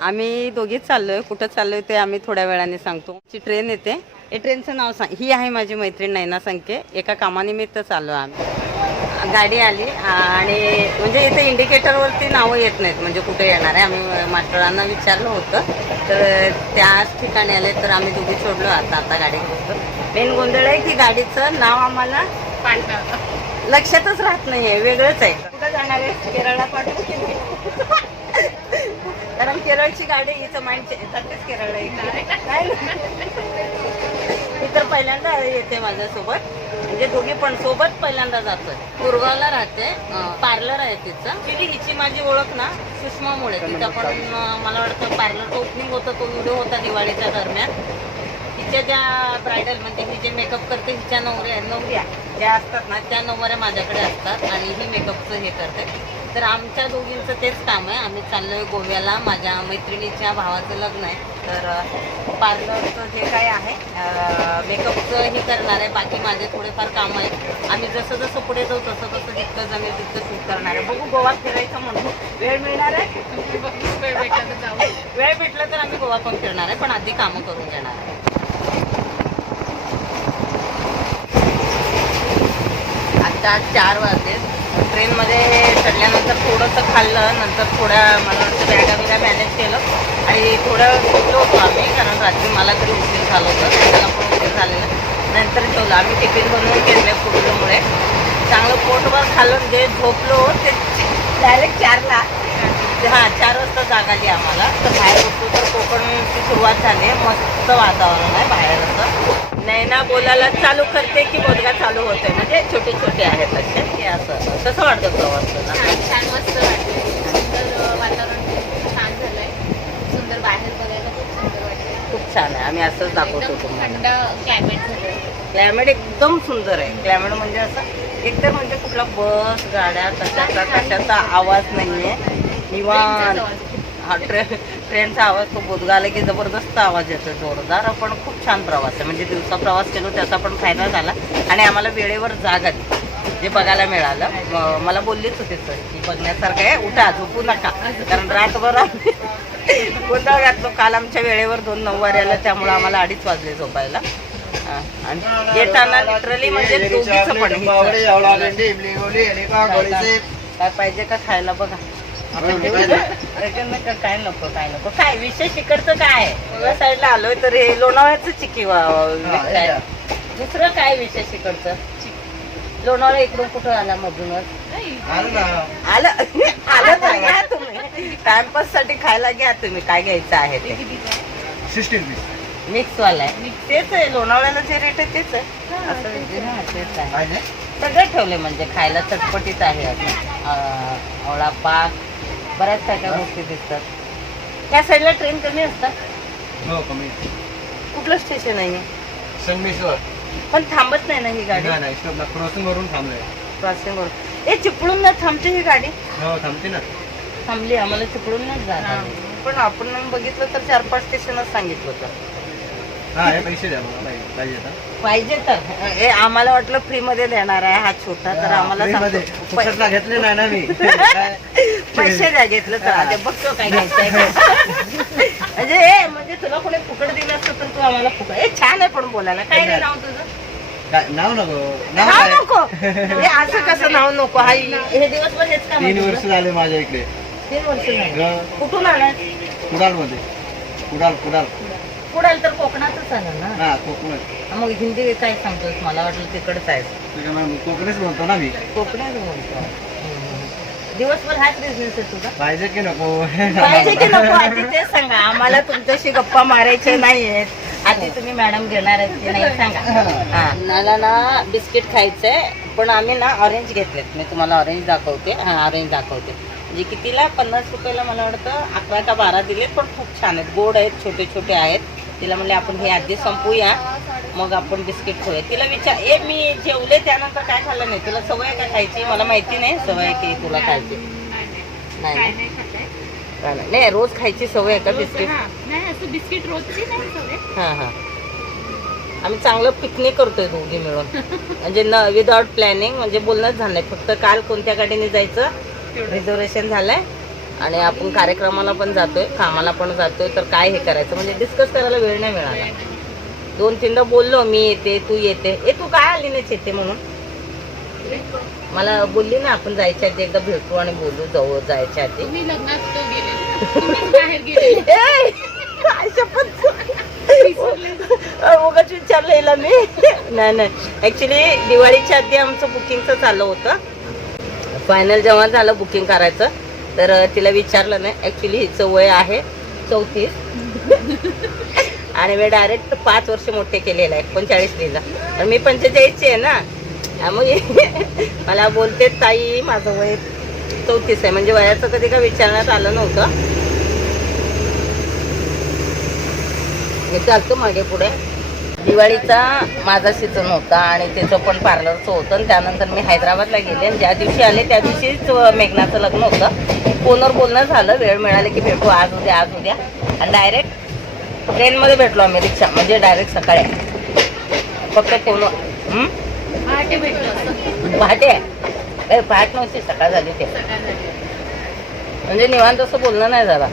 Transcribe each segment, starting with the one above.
आम्ही दोघीच चाललोय. कुठं चाललोय ते आम्ही थोड्या वेळाने सांगतो. ची ट्रेन येते. हे ट्रेनचं नाव सांग. ही आहे माझी मैत्रीण नैना संके. एका कामानिमित्त चाललो आम्ही. गाडी आली आणि म्हणजे इथे इंडिकेटरवरती नावं येत नाहीत म्हणजे कुठे येणार आहे. आम्ही मास्टरांना विचारलं होतं तर त्याच ठिकाणी आले तर आम्ही दोघी सोडलो. आता गाडी घेतो. मेन गोंधळ आहे की गाडीचं नाव आम्हाला लक्षातच राहत नाहीये. वेगळंच आहे. कुठं जाणार आहे? केरळला पाठवू की नाही? कारण केरळची गाडी हिचं माइंड जातेच केरळला ही तर पहिल्यांदा येते माझ्यासोबत. म्हणजे दोघी पण सोबत पहिल्यांदा जातोय. गुरगावला राहते. पार्लर आहे तिचं. हिची माझी ओळख ना सुषमामुळे. तिचा पण मला वाटतं पार्लर ओपनिंग होतं. तो व्हिडिओ होता दिवाळीच्या दरम्यान. हिच्या ज्या ब्रायडल म्हणजे ही जे मेकअप करते हिच्या नवऱ्या ज्या असतात ना त्या नवऱ्या माझ्याकडे असतात आणि ही मेकअपचं हे करते. तर आमच्या दोघींचं तेच काम आहे. आम्ही चाललोय गोव्याला. माझ्या मैत्रिणीच्या भावाचं लग्न आहे. तर पार्लरचं जे काय आहे मेकअपचं हे करणार आहे. बाकी माझे थोडेफार कामं आहेत. आम्ही जसं जसं पुढे जाऊ तसं तसं जितकं जमेल तितकं शूट करणार आहे. बघू गोवा फिरायचं म्हणतो. वेळ मिळणार आहे. वेळ भेटला तर आम्ही गोवा पण फिरणार आहे. पण आधी कामं करून घेणार आहे. आता 4 वाजले. ट्रेनमध्ये चढल्यानंतर थोडंसं खाल्लं. नंतर थोड्या मला वाटतं बॅगा मॅनेज केलं आणि थोडं झोपलो होतो आम्ही. कारण रात्री मला तरी उशीर झालं होतं. त्याला पण उशीर झालेलं. नंतर ठेवलं आम्ही. टिफिन बनवून घेतले फुडमुळे. चांगलं पोटभर खाल्लं म्हणजे झोपलो. ते डायरेक्ट 4ला 4 वाजता जाग आली आम्हाला. तर बाहेर होतो तर कोकणची सुरुवात झाली. मस्त वातावरण आहे बाहेर. असं नैना बोलायला चालू करते की बोधगा चालू होते. म्हणजे छोटे छोटे आहेत असे की असं. कसं वाटतं प्रवास तुला? छान मस्त वाटते. सुंदर वातावरण छान झालंय. सुंदर बाहेर बघायला खूप सुंदर वाटतं. खूप छान आहे. आम्ही असंच दाखवतो तुम्हाला. थंड क्लायमेट झालं. क्लायमेट एकदम सुंदर आहे. क्लायमेट म्हणजे असं एकदम म्हणजे कुठला बस गाड्या कशाचा आवाज नाहीये. निवांत. हा ट्रेनचा आवाज तो बोधगाला की जबरदस्त आवाज येतो जोरदार. पण खूप छान प्रवास आहे. म्हणजे दिवसा प्रवास केलो त्याचा पण फायदा झाला आणि आम्हाला वेळेवर जाग आली. जे बघायला मिळालं. मला बोललीच होते सर की बघण्यासारखं आहे. उठा झोपू नका. कारण रातभर आम्ही गोंधळ घातलो. काल आमच्या वेळेवर 2 नऊवारी आलं. त्यामुळे आम्हाला 2:30 वाजले झोपायला. आणि येताना लिटरली म्हणजे दोघीचं पण काय पाहिजे का खायला बघा. काय नको काय विशेष इकडचं काय आहे. साईडला आलोय तर हे लोणावळ्याचं चिकी दुसरं काय विशेष इकडचं. लोणावळा इकडून कुठं आला मधूनच आलं तर घ्या तुम्ही. टाइमपास साठी खायला घ्या तुम्ही. काय घ्यायचं आहे ते 16 पीस मिक्स वाला आहे. तेच आहे लोणावळ्याला जे रेट आहे तेच आहे. असं तेच आहे. सगळं ठेवले म्हणजे खायला चटपटीत आहे. आवळा पाक बऱ्याच काय काय गोष्टी दिसतात. त्या साईडला ट्रेन कमी असतात. हो कमी. कुठलं स्टेशन आहे? संगमेश्वर. पण थांबत नाही ना ही गाडी? नाही क्रॉसिंग वरून थांबलोय. क्रॉसिंग वरून. हे चिपळूण ना थांबते ही गाडी? हो थांबते ना. थांबली. आम्हाला चिपळूण नाही जाणार. पण आपण बघितलं तर 4-5 स्टेशनच सांगितलं होतं. हा हे पैसे द्या मला पाहिजे तर हे आम्हाला वाटलं फ्री मध्ये देणार आहे हा छोटा. तर आम्हाला घेतले नाही ना मी. पैसे द्या. घेतलं तर आधी बघतो काय घ्यायचंय. म्हणजे तुला कोणी फुकट दिलं असतं तर तू आम्हाला फुकट. हे छान आहे पण बोलायला. काय रे नाव तुझं? नाव नको. नाव नको. हे असं कसं नाव नको? हा हे दिवसभर हेच काम. 3 वर्ष झाले माझ्या इकडे. 3 वर्ष झाले. कुठून आलाय? कुडाल मध्ये. कुडाल कुडाल तर कोकणातच आलं ना. हा कोकणात. मग हिंदी काय सांगतोस? मला वाटलं तिकडच आहे. कोकणीच बोलतो ना मी. कोकणात बोलतो. दिवसभर हाच बिझनेस आहे तुझा? पाहिजे की नको? पाहिजे की नको आधी ते सांगा. आम्हाला तुमच्याशी गप्पा मारायचे नाहीयेत. आधी तुम्ही मॅडम घेणार आहेत की नाही सांगा. मला ना बिस्किट खायचंय. पण आम्ही ना ऑरेंज घेतलेत. मी तुम्हाला ऑरेंज दाखवते. ऑरेंज दाखवते. म्हणजे कितीला? 50 रुपयाला मला वाटतं 11 का 12 दिलेत. पण खूप छान आहेत. गोड आहेत. छोटे छोटे आहेत. तिला म्हणले आपण हे आधी संपूया मग आपण बिस्किट खाऊया. तिला विचार मी जेवले त्यानंतर काय खाल्लं नाही. तुला सवय का खायची? मला माहिती नाही सवय की तुला खायची. नाही रोज खायची सवय आहे का बिस्किट? बिस्किट रोजची नाही सवय. हां आम्ही चांगलं पिकनिक करतोय दोघी मिळून. म्हणजे विदाउट प्लॅनिंग. म्हणजे बोलणंच झालं नाही. फक्त काल कोणत्या गाडीने जायचं रिझर्वेशन झालंय आणि आपण कार्यक्रमाला पण जातोय, कामाला पण जातोय, तर काय हे करायचं म्हणजे डिस्कस करायला वेळ नाही मिळाला. 2-3दा बोललो मी येते तू येते, तू काय आली नाहीच येते म्हणून. मला बोलली ना आपण जायच्या आधी एकदा भेटू आणि बोलू जाऊ जायच्या आधी. तुम्ही लग्नात तो गेले, तुम्हीच बाहेर गेले. उगाच विचारलेलं मी. नाही ऍक्च्युली दिवाळीच्या आधी आमचं बुकिंगचं चालू होतं. फायनल जेव्हा झालं बुकिंग करायचं तर तिला विचारलं नाही. ऍक्च्युली हिचं वय आहे 34 आणि मी डायरेक्ट 5 वर्ष मोठे केलेलं आहे. 39 लिहिलं तर मी 45ची आहे ना. त्यामुळे मला बोलते ताई माझं वय 34 आहे. म्हणजे वयाचं कधी काय विचारण्यात आलं नव्हतं. मी चालतो मागे पुढे. दिवाळीचा माझा सीझन होता आणि त्याचं पण पार्लरचं होतं. आणि त्यानंतर मी हैदराबादला गेले आणि ज्या दिवशी आले त्या दिवशीच मेघनाचं लग्न होतं. फोनवर बोलणं झालं, वेळ मिळाले की भेटू, आज उद्या आणि डायरेक्ट ट्रेनमध्ये भेटलो आम्ही. रिक्षा म्हणजे डायरेक्ट सकाळी फक्त फोनवर. पहाटे भेटलो. पहाटे पहाट नव्हती, सकाळ झाली ते. म्हणजे निवांत असं बोलणं नाही झालं.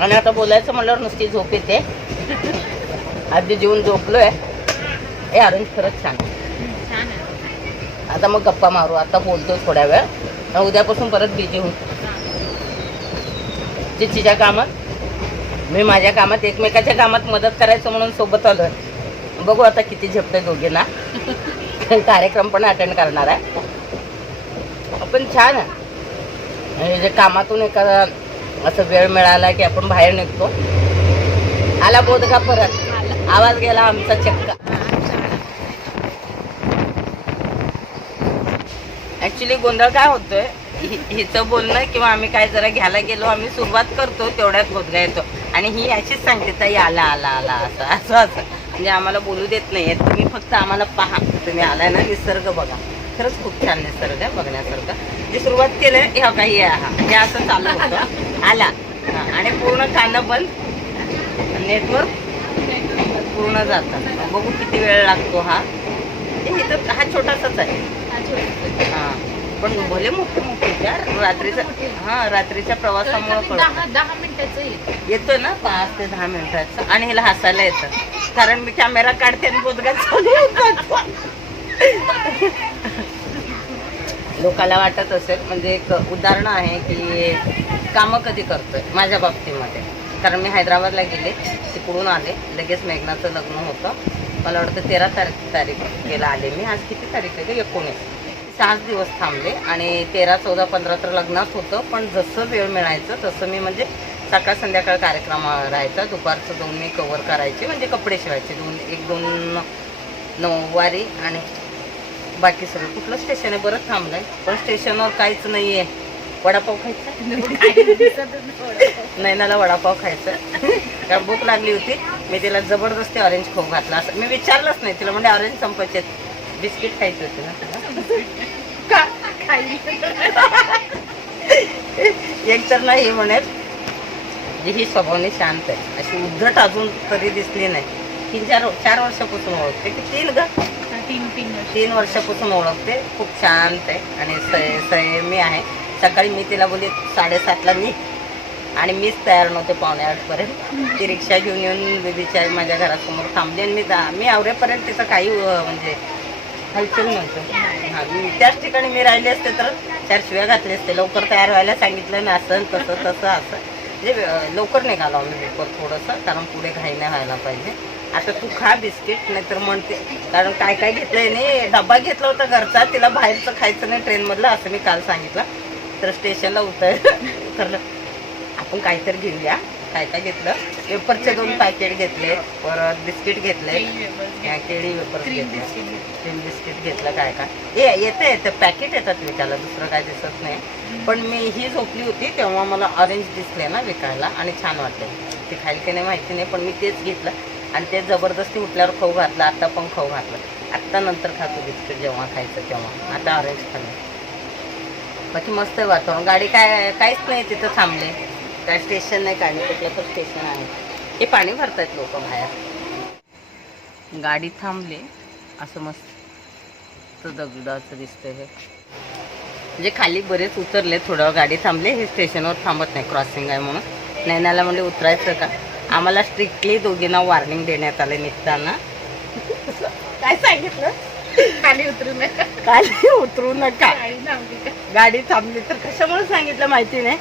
आणि आता बोलायचं म्हणल्यावर नुसती झोप येते. आधी जेवून झोपलोय. हे अरेंज खरंच छान. छान आहे. आता मग गप्पा मारू. आता बोलतो थोड्या वेळ, उद्यापासून परत बिझी होऊन तिच्या कामात, मी माझ्या कामात, एकमेकाच्या कामात मदत करायचं म्हणून सोबत आलोय. बघू आता किती झेपतंय दोघींना. कार्यक्रम पण अटेंड करणार आहे. पण छान आहे. आणि जे कामातून एखादा असं वेळ मिळाला की आपण बाहेर निघतो. आला बोध का परत आवाज गेला आमचा चक्का. ऍक्च्युली गोंधळ काय होतोय, हिचं बोलणं किंवा आम्ही काय जरा घ्यायला गेलो, आम्ही सुरुवात करतो तेवढ्यात गोंधळ येतो. आणि ही अशीच सांगते ताई आला आला आला असं म्हणजे आम्हाला बोलू देत नाही. तुम्ही फक्त आम्हाला पहा. तुम्ही आलाय ना, निसर्ग बघा. खरंच खूप छान निसर्ग आहे बघण्यासारखं. जे सुरुवात केलं ह्या काही हे असं चालू होतं. आला आणि पूर्ण कानं बंद, नेटवर्क पूर्ण जातं. बघू किती वेळ लागतो. हा इथं हा छोटासाच आहे. हां पण भले मोठे त्या रात्रीच्या प्रवासामुळे 10 मिनिटाचं येतो ना, 5 ते 10 मिनिटाचं. आणि हिला हसायला येतं कारण मी कॅमेरा काढते आणि बोधगा चालू होतो. लोकाला वाटत असेल म्हणजे एक उदाहरण आहे की कामं कधी करतोय माझ्या बाबतीमध्ये. कारण मी हैदराबादला गेले, तिकडून आले, लगेच मेघनाचं लग्न होतं. मला वाटतं 13 तारखेला आले मी. आज किती तारीख आहे? 19. 6 दिवस थांबले आणि 13, 14, 15 तर लग्नात होतं. पण जसं वेळ मिळायचं तसं मी म्हणजे सकाळ संध्याकाळ कार्यक्रम राहायचा. दुपारचं जाऊन मी कव्हर करायचे, म्हणजे कपडे शिवायचे. 1-2 नऊवारी आणि बाकी सगळं. कुठलं स्टेशन आहे बरं थांबलंय, पण स्टेशनवर काहीच नाही आहे. वडापाव खायचा नैनाला वडापाव खायचं. त्या भूक लागली होती. मी तिला जबरदस्ती ऑरेंज खाऊ घातला. असं मी विचारलंच नाही तिला, म्हणजे ऑरेंज संपायचे. बिस्किट खायचे होते ना का एक तर नाही म्हणेल. ही स्वभावाने शांत आहे, अशी उद्धट अजून तरी दिसली नाही. 3-4 वर्षापासून ओळखते की 3 वर्षापासून ओळखते. खूप शांत आहे आणि संयमी आहे. सकाळी मी तिला बोलली 7:30ला मी, आणि मीच तयार नव्हते 7:45पर्यंत. ती रिक्षा घेऊन येऊन बेबीच्या माझ्या घरासमोर थांबली आणि मी आवरेपर्यंत तिचं काही म्हणजे हलचल नव्हतं. हां त्याच ठिकाणी मी राहिले असते तर 4 शिव्या घातले असते. लवकर तयार व्हायला सांगितलं ना, असं तसं असं. म्हणजे लवकर निघालो आम्ही पेपर थोडंसं, कारण पुढे घाई नाही व्हायला पाहिजे. आता तू खा बिस्किट, नाहीतर म्हणते. कारण काय घेतलंय नाही, डबा घेतला होता घरचा, तिला बाहेरचं खायचं नाही ट्रेनमधलं, असं मी काल सांगितलं. तर स्टेशनला उतरलं आपण काहीतरी घेऊया. काय घेतलं, पेपरचे 2 पॅकेट घेतले, परत बिस्किट घेतले, केळी वेपर्स घेतले, 3 बिस्किट घेतलं. काय येतं पॅकेट येतात विकायला, दुसरं काय दिसत नाही. पण मी ही झोपली होती तेव्हा मला ऑरेंज दिसले ना विकायला आणि छान वाटले. ते खायला की नाही माहिती नाही, पण मी तेच घेतलं आणि ते जबरदस्ती उठल्यावर खाऊ घातलं. आत्ता पण खाऊ घातलं. आत्ता नंतर खातो बिस्किट जेव्हा खायचं तेव्हा. आता ऑरेंज खाल्लं. बाकी मस्त आहे वातावरण. गाडी काहीच नाही तिथं थांबले. काय स्टेशन नाही, काही कुठलं तर स्टेशन आहे. हे पाणी भरतायत लोक बाहेर. गाडी थांबले असं मस्त दगडाचं दिसतंय हे. म्हणजे खाली बरेच उतरले, थोडं गाडी थांबले, हे स्टेशनवर थांबत नाही, क्रॉसिंग आहे म्हणून. नैनाला म्हणजे उतरायचं का. आम्हाला स्ट्रिक्टली दोघींना वॉर्निंग देण्यात आले निघताना. काय सांगितलं? खाली उतरू नका, खाली उतरू नका, गाडी थांबली का? गाडी थांबली तर. कशामुळे सांगितलं माहिती नाही,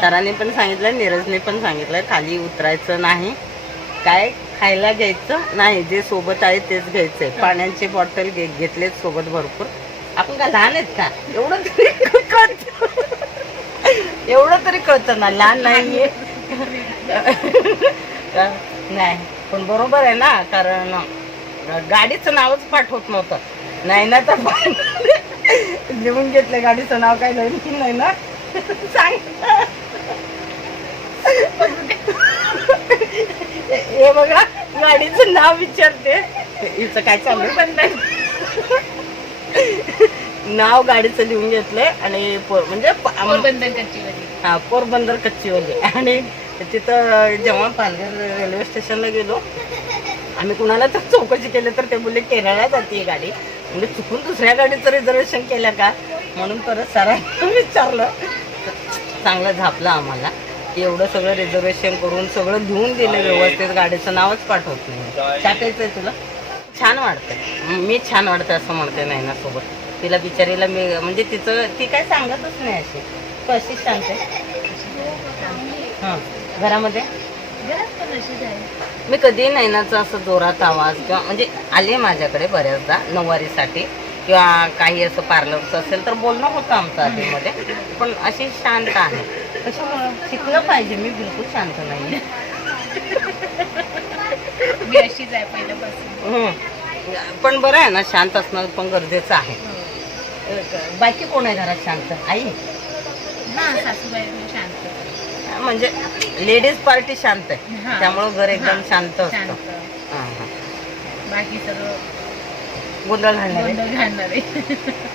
सरांनी पण सांगितलं, नीरजने पण सांगितलं, खाली उतरायचं नाही, काय खायला घ्यायचं नाही, जे सोबत आहे तेच घ्यायचंय. पाण्याची बॉटल घेतलेत सोबत भरपूर. आपण काय लहान आहेत का? एवढं तरी एवढं तरी कळतं ना, लहान नाहीये. नाही पण बरोबर आहे ना, कारण गाडीचं नावच पाठ होत नव्हतं. नाही ना तर लिहून घेतलं गाडीचं नाव, काय लिहून नाही ना सांग. हे बघा गाडीचं नाव विचारते, हिचं काय चालू. नाव गाडीचं लिहून घेतलंय आणि म्हणजे पोरबंदर कच्चीवाली. हा, पोरबंदर कच्चीवाली. आणि तिथं जेव्हा पालघर रेल्वे स्टेशनला गेलो आम्ही, कुणाला तर चौकशी केली तर ते बोलले केरळला जाते गाडी. म्हणजे चुकून दुसऱ्या गाडीचं रिझर्वेशन केलं का म्हणून परत सरांना विचारलं. चांगलं झापलं आम्हाला की एवढं सगळं रिझर्वेशन करून सगळं लिहून दिलं व्यवस्थित, गाडीचं नावच पाठवत नाही. चहा प्यायचंय तुला? छान वाटतंय, मी छान वाटतं असं म्हणते नैना सोबत. तिला बिचारीला मी म्हणजे ती काय सांगतच नाही अशी, कशी शांत आहे. हां, घरामध्ये घरात पण अशीच आहे. मी कधी नैनाचा असं जोरात आवाज किंवा म्हणजे आले माझ्याकडे बऱ्याचदा नऊवारीसाठी किंवा काही असं पार्लरचं असेल तर बोलणं होतं आमचं आधीमध्ये, पण अशी शांत आहे. कशामुळं शिकलं पाहिजे, मी बिलकुल शांत नाही. मी अशीच आहे पहिल्यापासून. पण बरं आहे ना, शांत असणं पण गरजेचं आहे. बाकी कोण आहे घरात शांत? आई हा, सासूबाई शांत. म्हणजे लेडीज पार्टी शांत आहे, हा. त्यामुळं घर एकदम शांत असतं. शांत. हां हां, बाकी सगळं गोंधळ घालणार आहे. गोंधळ घालणार आहे.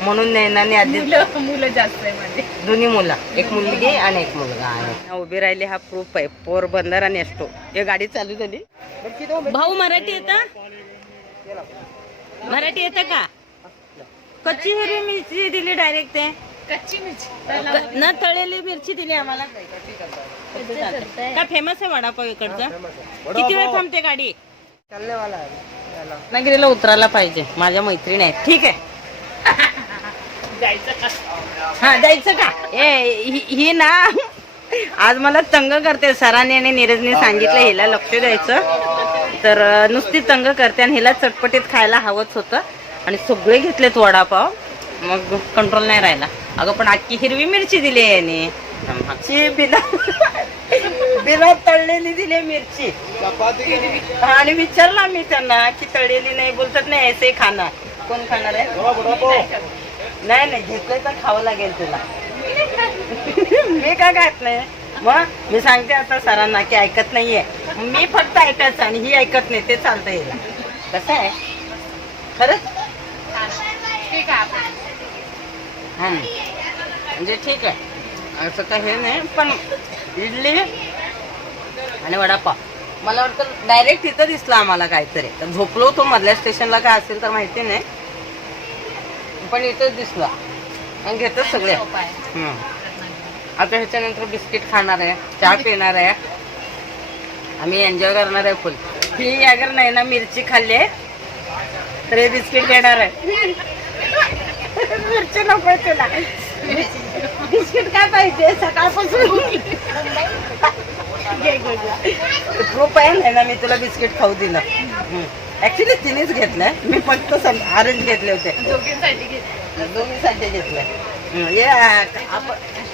म्हणून नैनाने आधी मुलं जास्त आहे माझे. दोन्ही मुलं, एक मुलगी आणि एक मुलगा आहे. उभी राहिली हा प्रूफ आहे. पोरबंदर आणि एस्टो हे गाडी चालू झाली. भाऊ मराठी येतं? मराठी येतं का? कच्ची हिरवी मिरची दिली डायरेक्ट, ते कच्ची मिरची न तळलेली मिरची दिली आम्हाला. काय फेमस आहे वडापाव इकडचा? किती वेळ थांबते गाडी? नगरीला उतरायला पाहिजे, माझ्या मैत्रिणी आहेत. ठीक आहे, जायचं का? हा जायचं का? ही ना आज मला तंग करते. सरांनी आणि नीरजने सांगितलं हिला लक्ष द्यायचं, तर नुसती तंग करते आणि हिला चटपटीत खायला हवंच होतं आणि सगळे घेतलेत वडापाव, मग कंट्रोल नाही राहिला. अगं पण अख्खी हिरवी मिरची दिली आहे याने, बिना तळलेली दिली मिरची. आणि विचारला मी त्यांना की तळलेली नाही, बोलतात नाही ऐसे खाणार. कोण खाणार आहे? नाही नाही, घेतलंय तर खावं लागेल तुला. मी का खात नाही? मग मी सांगते आता सरांना की ऐकत नाहीये, मी फक्त ऐकायचं आणि ही ऐकत नाही, ते चालतं हिला. कसं आहे खरंच? ठीक आहे आपण. हा, म्हणजे ठीक आहे, असं काही हे नाही. पण इडली आणि वडापाव मला वाटतं डायरेक्ट तिथं दिसलं आम्हाला काहीतरी. तर झोपलो होतो मधल्या स्टेशनला, काय असेल तर माहिती नाही, पण इथंच दिसला आणि घेतच सगळे. आता ह्याच्यानंतर बिस्किट खाणार आहे, चहा पिणार आहे, आम्ही एन्जॉय करणार आहे फुल. ही अगर नाही ना मिरची खाल्ली आहे तर हे बिस्किट घेणार आहे. मिरची नको तुला, बिस्किट काय पाहिजे सकाळपासून? प्रूफ आहे नाही ना, मी तुला बिस्किट खाऊ दिलं. ऍक्च्युली तिनेच घेतलंय, मी फक्त ऑरेंज घेतले होते. दोघींसाठी घेतलंय.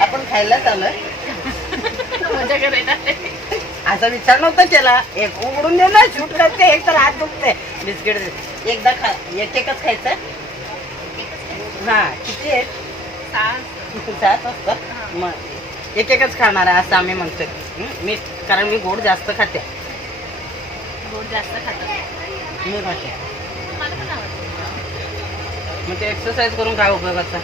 आपण खायला चालू मजा करायला. असा विचार नव्हता केला. एक उघडून दे ना, शूट करते, एक तर हात दुखते. बिस्किट एकदा खा, एकच खायचं. हा, किती आहे? 7 वाजता. मग एकच खाणार आहे असं आम्ही म्हणतोय. मी कारण मी गोड जास्त खाते. गोड जास्त खातात मी खाते, मला पण आवडतं. मग ते एक्सरसाइज करून काय उपयोगाचा?